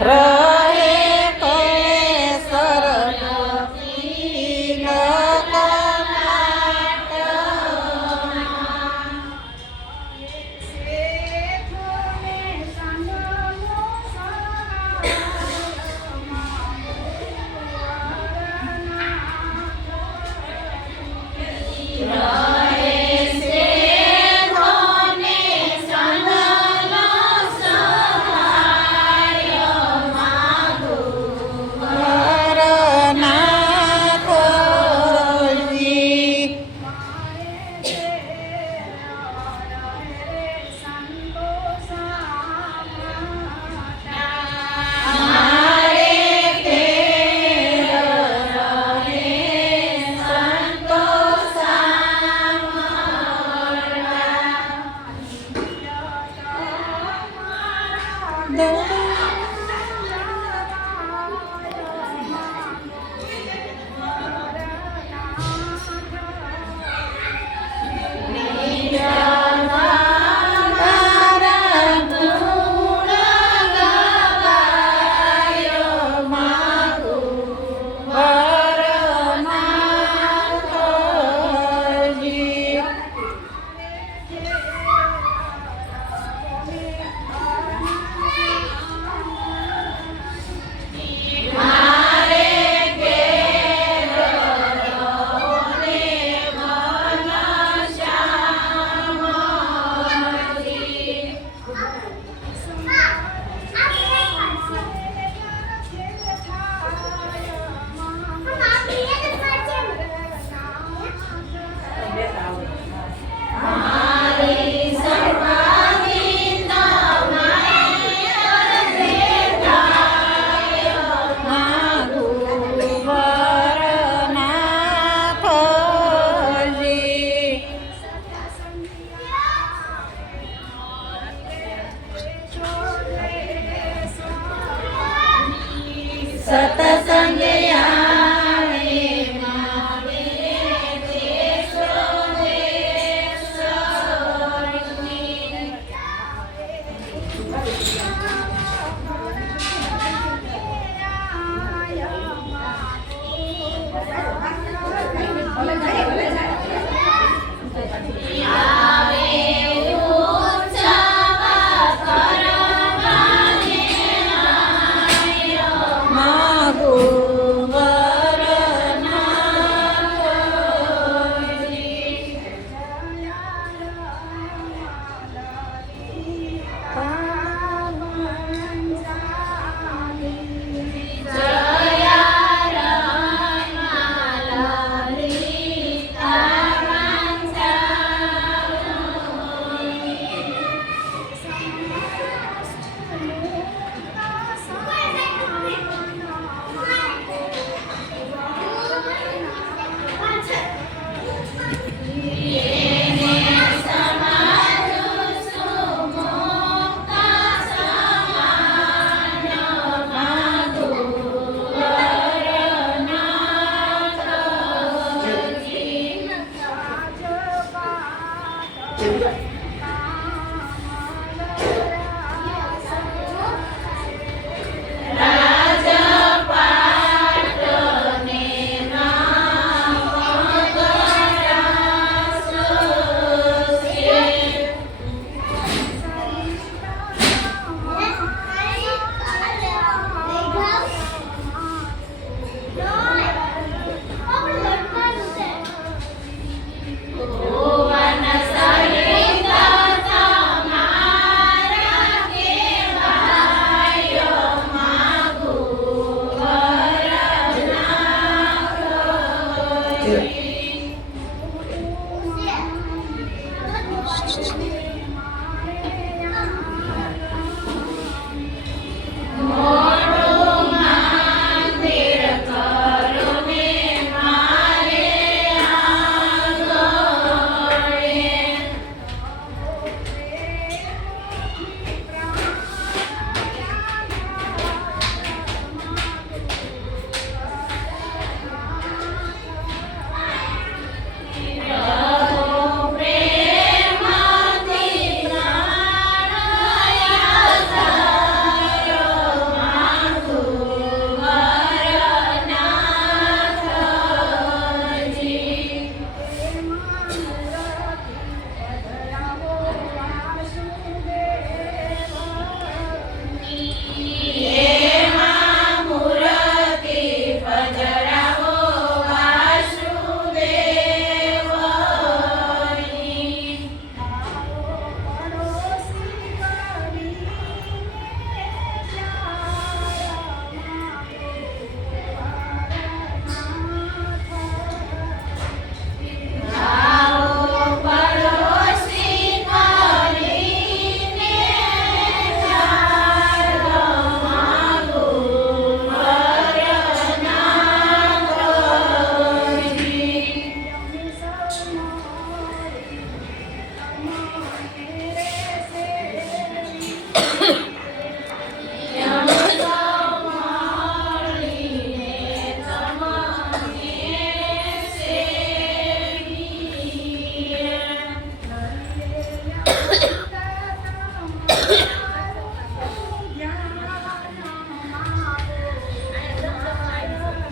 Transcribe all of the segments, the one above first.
라. No.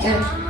Yeah.